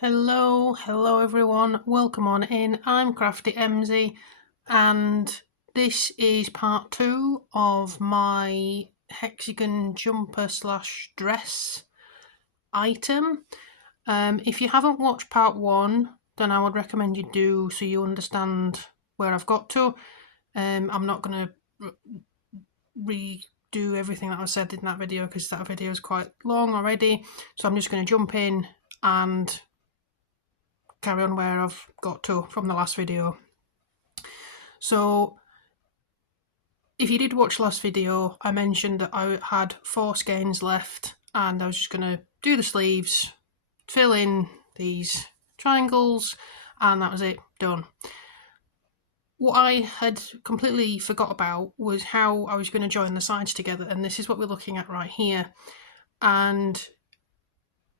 Hello everyone, welcome on in. I'm Crafty MZ and this is part 2 of my hexagon jumper slash dress item. If you haven't watched part 1, then I would recommend you do so you understand where I've got to. I'm not going to redo everything that I said in that video because that video is quite long already, so I'm just going to jump in and carry on where I've got to from the last video. So if you did watch last video, I mentioned that I had 4 skeins left and I was just going to do the sleeves, fill in these triangles, and that was it, done. What I had completely forgot about was how I was going to join the sides together, and this is what we're looking at right here. And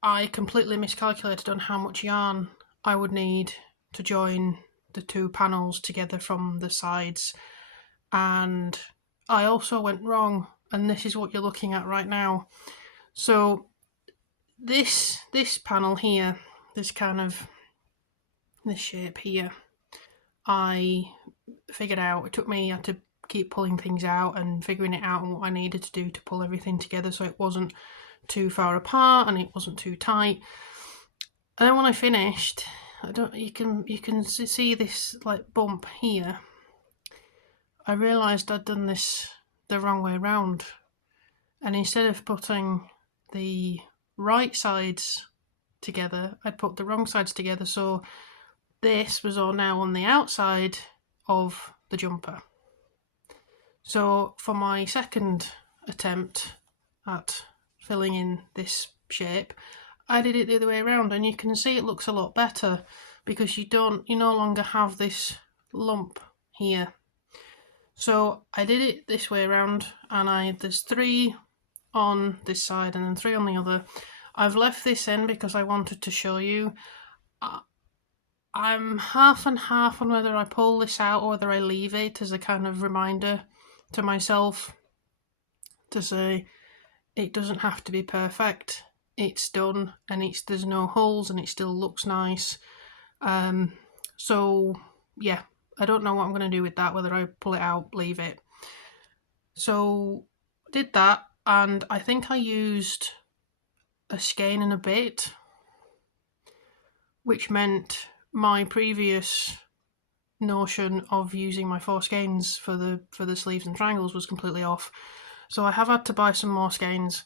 I completely miscalculated on how much yarn I would need to join the 2 panels together from the sides, and I also went wrong, and this is what you're looking at right now. So this panel here, this shape here, I figured out. It took me, I had to keep pulling things out and figuring it out and what I needed to do to pull everything together so it wasn't too far apart and it wasn't too tight. And then when I finished, you can see this like bump here. I realised I'd done this the wrong way around, and instead of putting the right sides together, I'd put the wrong sides together, so this was all now on the outside of the jumper. So for my second attempt at filling in this shape, I did it the other way around, and you can see it looks a lot better because you no longer have this lump here. So I did it this way around, and there's 3 on this side and then 3 on the other. I've left this in because I wanted to show you. I'm half and half on whether I pull this out or whether I leave it as a kind of reminder to myself to say it doesn't have to be perfect. It's done, and there's no holes, and it still looks nice. So yeah, I don't know what I'm going to do with that, whether I pull it out, leave it. So I did that, and I think I used a skein and a bit, which meant my previous notion of using my 4 skeins for the sleeves and triangles was completely off. So I have had to buy some more skeins.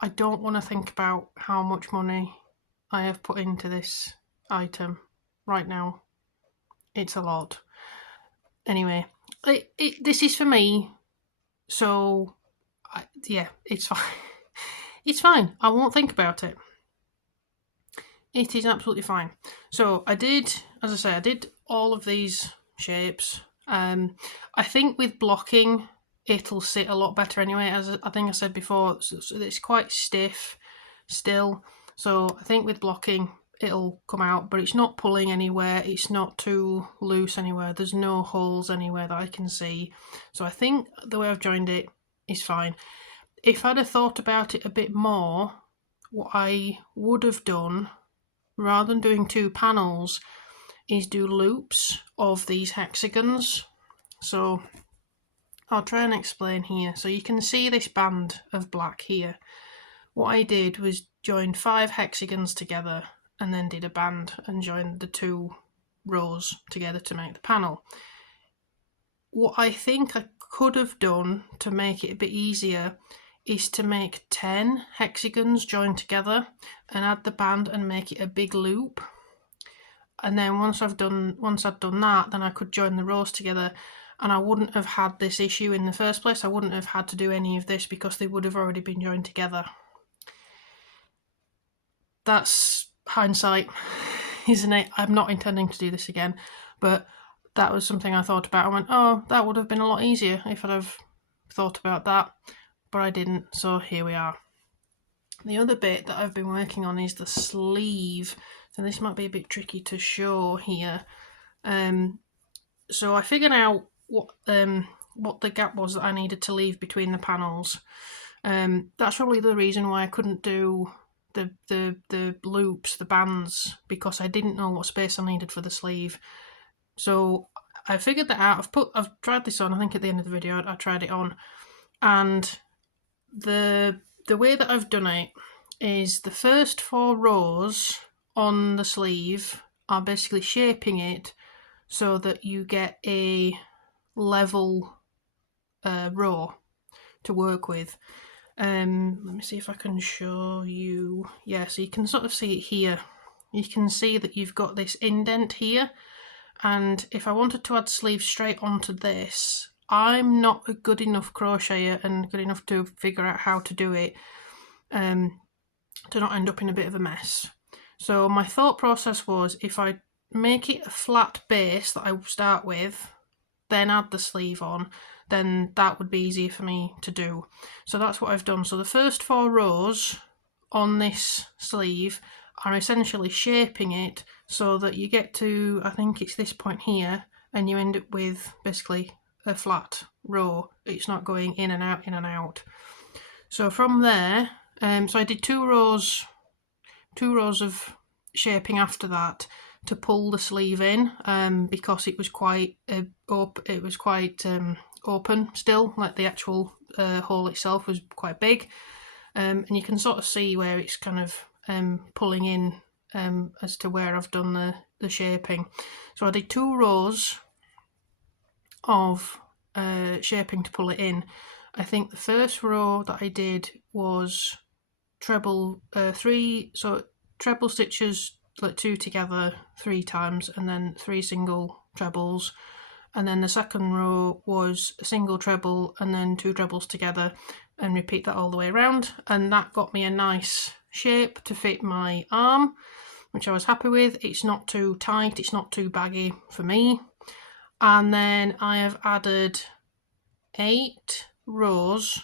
I don't want to think about how much money I have put into this item right now. It's a lot. Anyway, this is for me, so yeah, it's fine. It's fine. I won't think about it. It is absolutely fine. So I did, as I say, I did all of these shapes. I think with blocking, it'll sit a lot better anyway. As I think I said before, so it's quite stiff still. So I think with blocking, it'll come out, but it's not pulling anywhere. It's not too loose anywhere. There's no holes anywhere that I can see. So I think the way I've joined it is fine. If I'd have thought about it a bit more, what I would have done, rather than doing 2 panels, is do loops of these hexagons. So I'll try and explain here. So you can see this band of black here. What I did was join 5 hexagons together and then did a band and joined the 2 rows together to make the panel. What I think I could have done to make it a bit easier is to make 10 hexagons join together and add the band and make it a big loop. And then once I'd done that, then I could join the rows together, and I wouldn't have had this issue in the first place. I wouldn't have had to do any of this because they would have already been joined together. That's hindsight, isn't it? I'm not intending to do this again, but that was something I thought about. I went, oh, that would have been a lot easier if I'd have thought about that, but I didn't, so here we are. The other bit that I've been working on is the sleeve, so this might be a bit tricky to show here. So I figured out what the gap was that I needed to leave between the panels. That's probably the reason why I couldn't do the loops, the bands, because I didn't know what space I needed for the sleeve. So I figured that out. I've tried this on, I think at the end of the video I tried it on, and the way that I've done it is the first 4 rows on the sleeve are basically shaping it so that you get a level row to work with. Let me see if I can show you. Yeah, so you can sort of see it here. You can see that you've got this indent here, and if I wanted to add sleeves straight onto this, I'm not a good enough crocheter and good enough to figure out how to do it to not end up in a bit of a mess. So my thought process was, if I make it a flat base that I start with, then add the sleeve on, then that would be easier for me to do. So that's what I've done. So the first 4 rows on this sleeve are essentially shaping it so that you get to, I think it's this point here, and you end up with basically a flat row. It's not going in and out, in and out. So from there, so I did 2 rows of shaping after that to pull the sleeve in, because it was quite open still, like the actual hole itself was quite big, and you can sort of see where it's kind of pulling in as to where I've done the shaping. So I did 2 rows of shaping to pull it in. I think the first row that I did was treble 3, so treble stitches, like 2 together 3 times, and then 3 single trebles, and then the second row was a single treble and then 2 trebles together, and repeat that all the way around, and that got me a nice shape to fit my arm, which I was happy with. It's not too tight, it's not too baggy for me. And then I have added 8 rows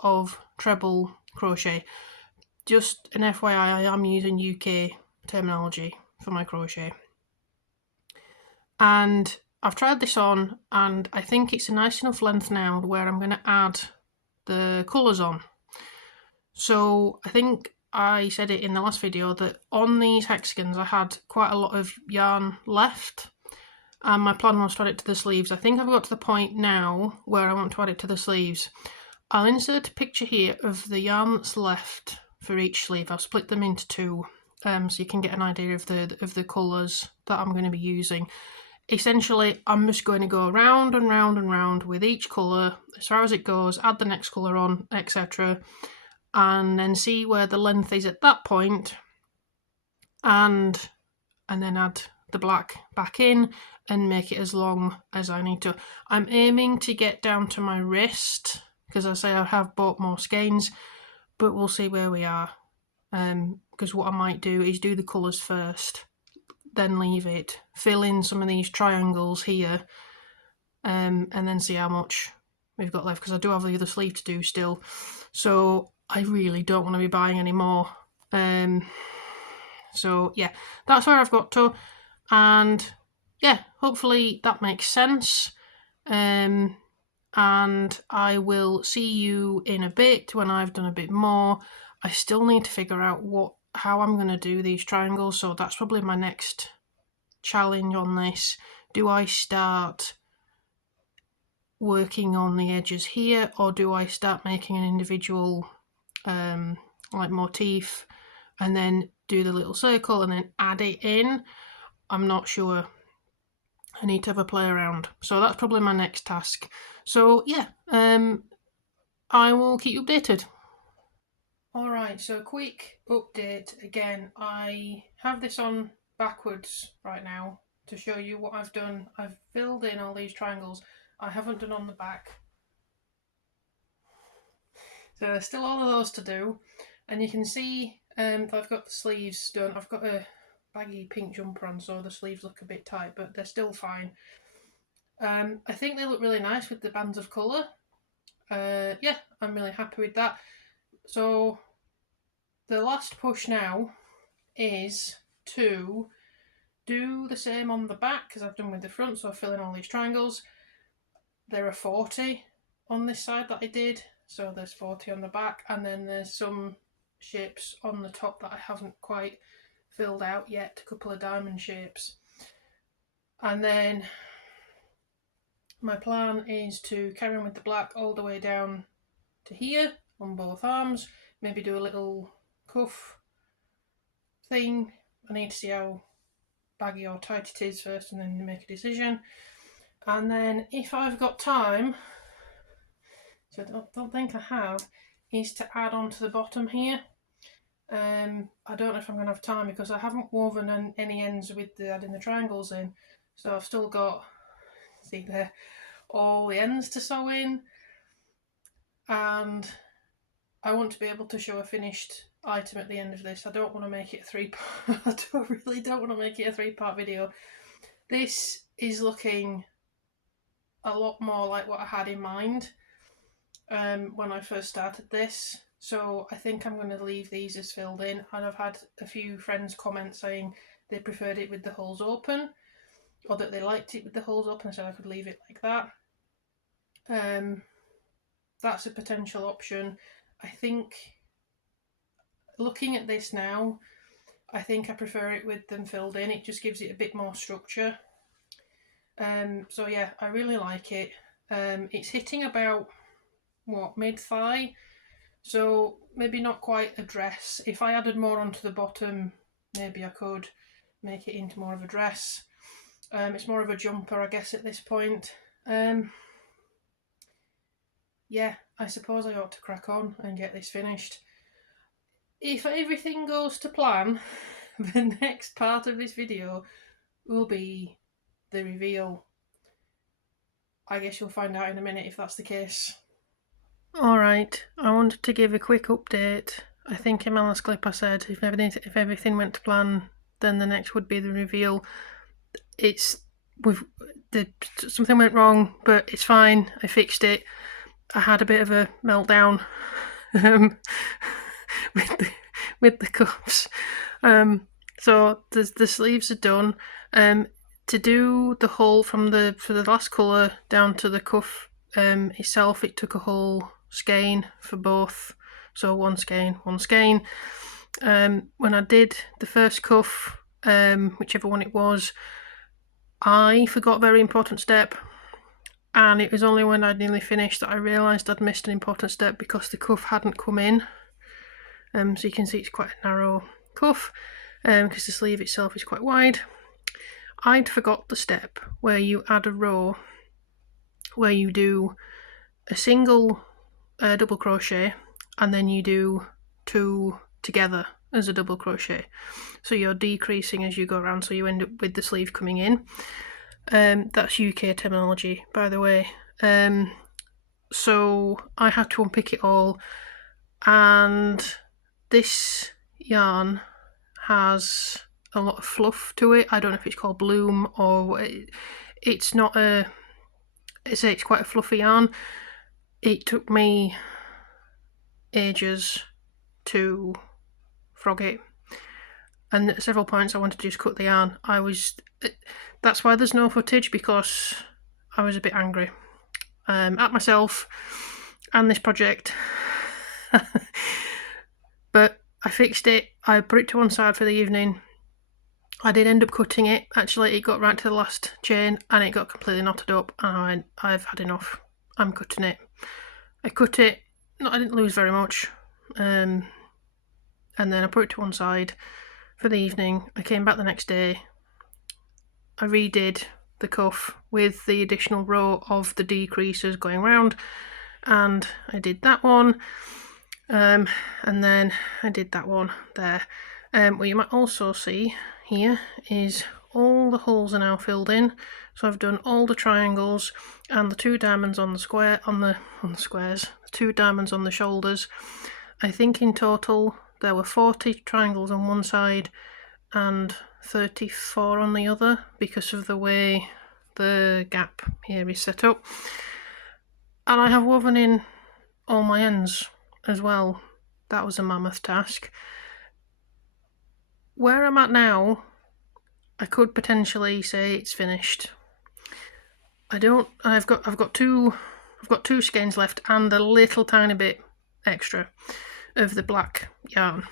of treble crochet. Just an FYI, I am using UK terminology for my crochet. And I've tried this on, and I think it's a nice enough length now where I'm going to add the colours on. So I think I said it in the last video that on these hexagons I had quite a lot of yarn left, and my plan was to add it to the sleeves. I think I've got to the point now where I want to add it to the sleeves. I'll insert a picture here of the yarn that's left for each sleeve. I'll split them into 2, so you can get an idea of the colours that I'm going to be using. Essentially, I'm just going to go round and round and round with each colour as far as it goes, add the next colour on, etc., and then see where the length is at that point, and then add the black back in and make it as long as I need to. I'm aiming to get down to my wrist, because I say I have bought more skeins, but we'll see where we are, because what I might do is do the colours first, then leave it, fill in some of these triangles here, and then see how much we've got left, because I do have the other sleeve to do still, so I really don't want to be buying any more. So yeah, that's where I've got to, and yeah, hopefully that makes sense. And I will see you in a bit when I've done a bit more. I still need to figure out how I'm going to do these triangles, so that's probably my next challenge on this. Do I start working on the edges here, or do I start making an individual like motif and then do the little circle and then add it in? I'm not sure. I need to have a play around, so that's probably my next task. So yeah, I will keep you updated. Alright, so a quick update again. I have this on backwards right now to show you what I've done. I've filled in all these triangles. I haven't done on the back. So there's still all of those to do, and you can see I've got the sleeves done. I've got a baggy pink jumper on, so the sleeves look a bit tight, but they're still fine. I think they look really nice with the bands of colour. Yeah, I'm really happy with that. So the last push now is to do the same on the back as I've done with the front, so I fill in all these triangles. There are 40 on this side that I did, so there's 40 on the back, and then there's some shapes on the top that I haven't quite filled out yet, a couple of diamond shapes. And then my plan is to carry on with the black all the way down to here on both arms, maybe do a little cuff thing. I need to see how baggy or tight it is first and then make a decision. And then if I've got time, so I don't think I have, is to add on to the bottom here. I don't know if I'm going to have time because I haven't woven any ends with adding the triangles in, so I've still got, see there, all the ends to sew in, and I want to be able to show a finished item at the end of this. I don't want to make it a three-part. I really don't want to make it a three-part video. This is looking a lot more like what I had in mind when I first started this. So I think I'm going to leave these as filled in, and I've had a few friends comment saying they preferred it with the holes open, or that they liked it with the holes open, so I could leave it like that. That's a potential option. I think, looking at this now, I think I prefer it with them filled in. It just gives it a bit more structure. So yeah, I really like it. It's hitting about, what, mid-thigh? So maybe not quite a dress. If I added more onto the bottom, maybe I could make it into more of a dress. It's more of a jumper, I guess, at this point. Yeah, I suppose I ought to crack on and get this finished. If everything goes to plan, the next part of this video will be the reveal. I guess you'll find out in a minute if that's the case. Alright, I wanted to give a quick update. I think in my last clip I said if everything went to plan, then the next would be the reveal. Something went wrong, but it's fine. I fixed it. I had a bit of a meltdown with the cuffs. So the sleeves are done. To do the hole for the last colour down to the cuff itself, it took a whole skein for both. So one skein. When I did the first cuff, whichever one it was, I forgot a very important step, and it was only when I'd nearly finished that I realised I'd missed an important step because the cuff hadn't come in. So you can see it's quite a narrow cuff because the sleeve itself is quite wide. I'd forgot the step where you add a row where you do a single double crochet and then you do 2 together as a double crochet. So you're decreasing as you go around, so you end up with the sleeve coming in. That's UK terminology, by the way. So I had to unpick it all, and this yarn has a lot of fluff to it. I don't know if it's called bloom or it's not a. It's quite a fluffy yarn. It took me ages to frog it, and at several points I wanted to just cut the yarn. That's why there's no footage, because I was a bit angry at myself and this project. But I fixed it. I put it to one side for the evening. I did end up cutting it. Actually, it got right to the last chain and it got completely knotted up, and I went, I've had enough. I'm cutting it. I cut it. No, I didn't lose very much. And then I put it to one side for the evening. I came back the next day. I redid the cuff with the additional row of the decreases going round, and I did that one. And then I did that one there. What you might also see here is all the holes are now filled in. So I've done all the triangles and the 2 diamonds on the square on the squares, the 2 diamonds on the shoulders. I think in total there were 40 triangles on one side and 34 on the other because of the way the gap here is set up. And I have woven in all my ends as well. That was a mammoth task. Where I'm at now, I could potentially say it's finished. I've got two skeins left and a little tiny bit extra. of the black yarn.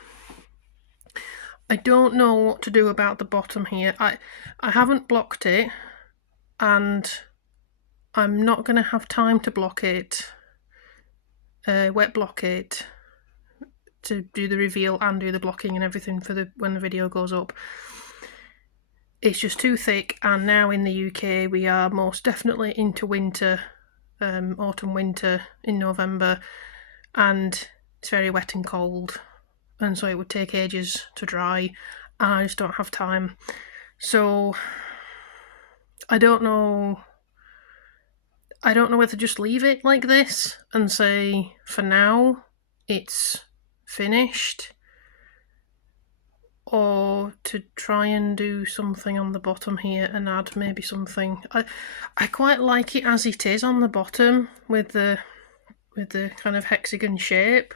I don't know what to do about the bottom here. I haven't blocked it, and I'm not going to have time to block it, wet block it, to do the reveal and do the blocking and everything for when the video goes up. It's just too thick, and now in the UK we are most definitely into winter, autumn winter in November, and it's very wet and cold, and so it would take ages to dry, and I just don't have time. So I don't know whether to just leave it like this and say for now it's finished, or to try and do something on the bottom here and add maybe something. I quite like it as it is on the bottom with the kind of hexagon shape.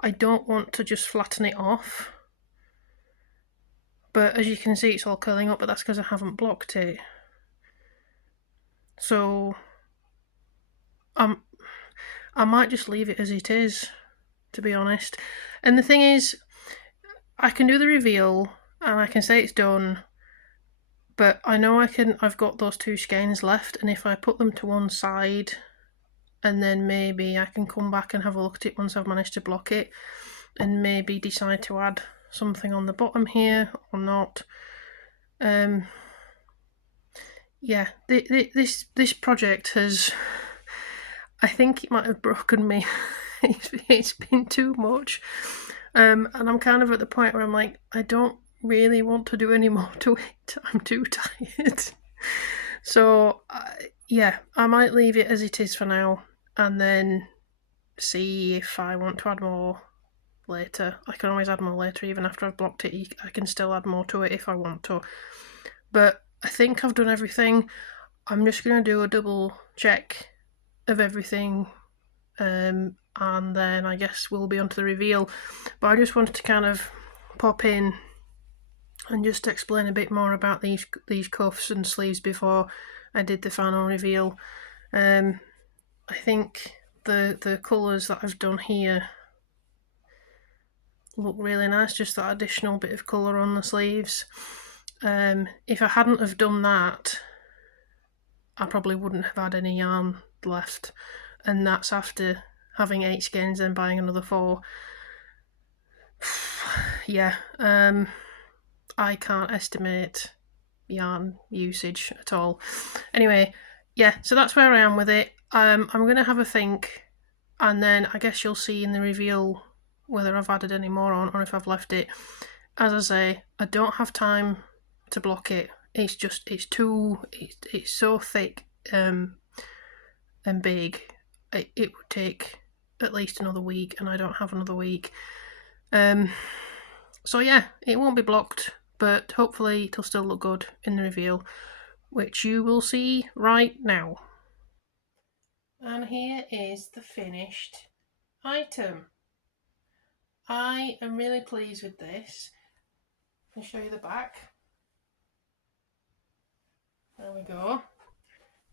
I don't want to just flatten it off, but as you can see it's all curling up, but that's because I haven't blocked it. So I might just leave it as it is, to be honest. And the thing is, I can do the reveal and I can say it's done, but I know I've got those 2 skeins left, and if I put them to one side and then maybe I can come back and have a look at it once I've managed to block it, and maybe decide to add something on the bottom here or not. Yeah, this project has, I think it might have broken me. It's been too much, and I'm kind of at the point where I'm like, I don't really want to do any more to it. I'm too tired. So yeah, I might leave it as it is for now, and then see if I want to add more later. I can always add more later, even after I've blocked it. I can still add more to it if I want to. But I think I've done everything. I'm just going to do a double check of everything, and then I guess we'll be on to the reveal. But I just wanted to kind of pop in and just explain a bit more about these cuffs and sleeves before I did the final reveal. I think the colours that I've done here look really nice, just that additional bit of colour on the sleeves. If I hadn't have done that, I probably wouldn't have had any yarn left, and that's after having 8 skeins and buying another 4. Yeah, I can't estimate yarn usage at all. Anyway, yeah, so that's where I am with it. I'm going to have a think, and then I guess you'll see in the reveal whether I've added any more on or if I've left it. As I say, I don't have time to block it. It's so thick and big. It would take at least another week, and I don't have another week. So yeah, it won't be blocked, but hopefully it'll still look good in the reveal, which you will see right now. And here is the finished item. I am really pleased with this. I'll show you the back. There we go.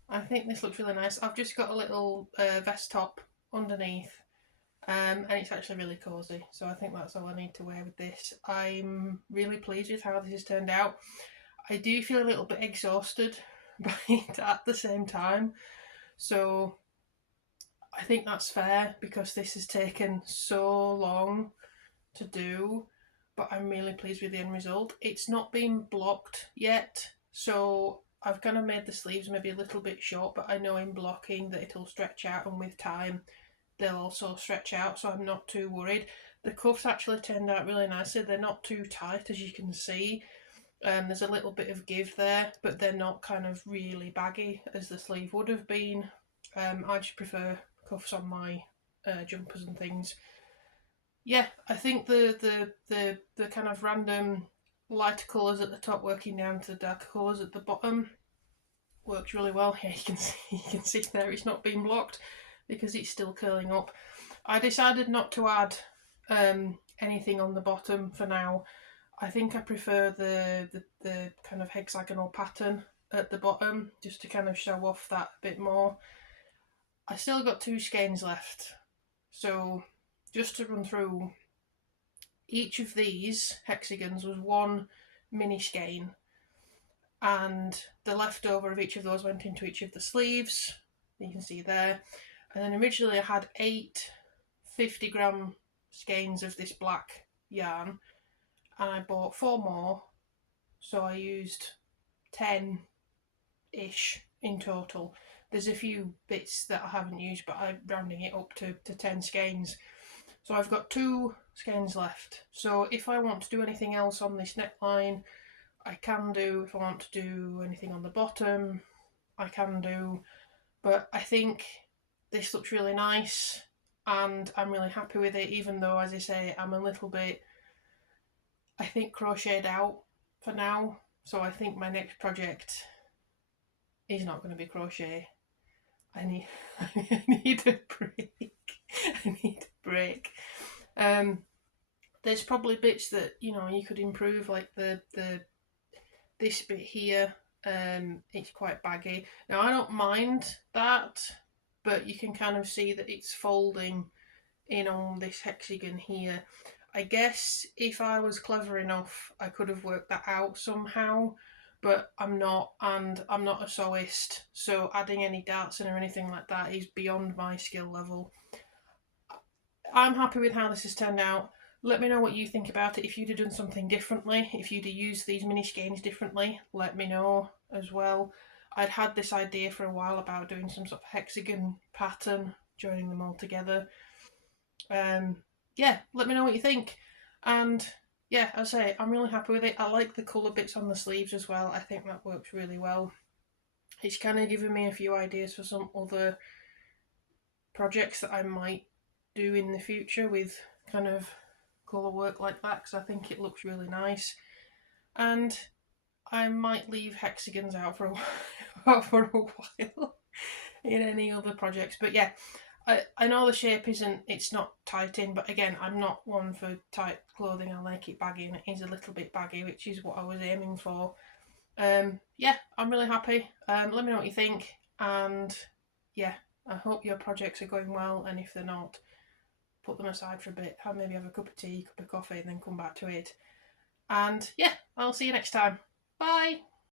I think this looks really nice. I've just got a little vest top underneath, and it's actually really cosy, so I think that's all I need to wear with this. I'm really pleased with how this has turned out. I do feel a little bit exhausted by it at the same time, so I think that's fair because this has taken so long to do, but I'm really pleased with the end result. It's not been blocked yet, so I've kind of made the sleeves maybe a little bit short, but I know in blocking that it'll stretch out, and with time they'll also stretch out, so I'm not too worried. The cuffs actually turned out really nicely. They're not too tight, as you can see. There's a little bit of give there, but they're not kind of really baggy as the sleeve would have been. I just prefer cuffs on my jumpers and things. Yeah, I think the kind of random lighter colours at the top working down to the darker colours at the bottom works really well. Yeah, you can see there it's not being blocked because it's still curling up. I decided not to add anything on the bottom for now. I think I prefer the kind of hexagonal pattern at the bottom, just to kind of show off that a bit more. I still got 2 skeins left, so just to run through each of these hexagons was one mini skein, and the leftover of each of those went into each of the sleeves, you can see there. And then originally I had 8 50-gram skeins of this black yarn, and I bought 4 more, so I used 10-ish in total. There's a few bits that I haven't used, but I'm rounding it up to 10 skeins. So I've got 2 skeins left. So if I want to do anything else on this neckline, I can do. If I want to do anything on the bottom, I can do. But I think this looks really nice, and I'm really happy with it, even though, as I say, I'm a little bit, I think, crocheted out for now. So I think my next project is not going to be crochet. I need I need a break. I need a break. There's probably bits that, you know, you could improve, like this bit here. It's quite baggy. Now I don't mind that, but you can kind of see that it's folding in on this hexagon here. I guess if I was clever enough, I could have worked that out somehow, but I'm not, and I'm not a sewist, so adding any darts in or anything like that is beyond my skill level. I'm happy with how this has turned out. Let me know what you think about it. If you'd have done something differently, if you'd have used these mini skeins differently, let me know as well. I'd had this idea for a while about doing some sort of hexagon pattern, joining them all together. Yeah, let me know what you think. And yeah, as I say, I'm really happy with it. I like the colour bits on the sleeves as well. I think that works really well. It's kind of given me a few ideas for some other projects that I might do in the future with kind of colour work like that, because I think it looks really nice. And I might leave hexagons out for a while, for a while in any other projects. But yeah, I know the shape it's not tight in, but again, I'm not one for tight clothing. I like it baggy, and it is a little bit baggy, which is what I was aiming for. Yeah, I'm really happy. Let me know what you think, and yeah, I hope your projects are going well, and if they're not, put them aside for a bit, maybe have a cup of tea, cup of coffee, and then come back to it. And yeah, I'll see you next time. Bye!